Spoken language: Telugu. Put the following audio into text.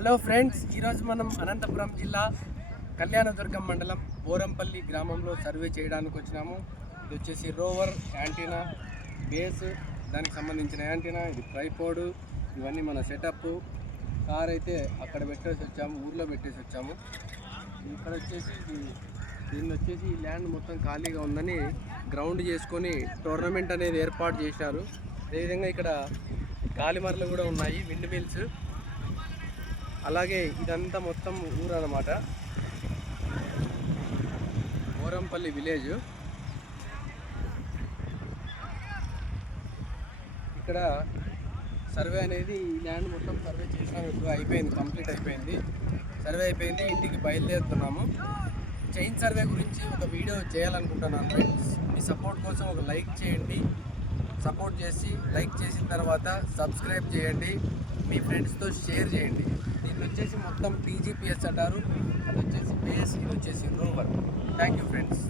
హలో ఫ్రెండ్స్, ఈరోజు మనం అనంతపురం జిల్లా కళ్యాణదుర్గం మండలం బోరంపల్లి గ్రామంలో సర్వే చేయడానికి వచ్చినాము. ఇది వచ్చేసి రోవర్ యాంటీనా, బేస్, దానికి సంబంధించిన యాంటీనా, ఇది ట్రైపోడ్, ఇవన్నీ మన సెటప్. కార్ అయితే అక్కడ పెట్టేసి వచ్చాము, ఊర్లో పెట్టేసి వచ్చాము. ఇక్కడ వచ్చేసి దీన్ని వచ్చేసి ఈ ల్యాండ్ మొత్తం ఖాళీగా ఉందని గ్రౌండ్ చేసుకొని టోర్నమెంట్ అనేది ఏర్పాటు చేశారు. అదేవిధంగా ఇక్కడ గాలిమరలు కూడా ఉన్నాయి, విండ్ మిల్స్. అలాగే ఇదంతా మొత్తం ఊరు అన్నమాట, బోరంపల్లి విలేజ్. ఇక్కడ సర్వే అనేది ఈ ల్యాండ్ మొత్తం సర్వే చేసినాము. ఇప్పుడు అయిపోయింది, కంప్లీట్ అయిపోయింది, సర్వే అయిపోయింది. ఇంటికి బయలుదేరుతున్నాము. చైన్ సర్వే గురించి ఒక వీడియో చేయాలనుకుంటున్నాను ఫ్రెండ్స్. మీ సపోర్ట్ కోసం ఒక లైక్ చేయండి. సపోర్ట్ చేసి లైక్ చేసిన తర్వాత సబ్స్క్రైబ్ చేయండి, మీ ఫ్రెండ్స్తో షేర్ చేయండి. దీన్ని వచ్చేసి మొత్తం టీజీపీఎస్ అంటారు. అది వచ్చేసి బేస్, ఇది వచ్చేసి రోవర్. Thank you friends.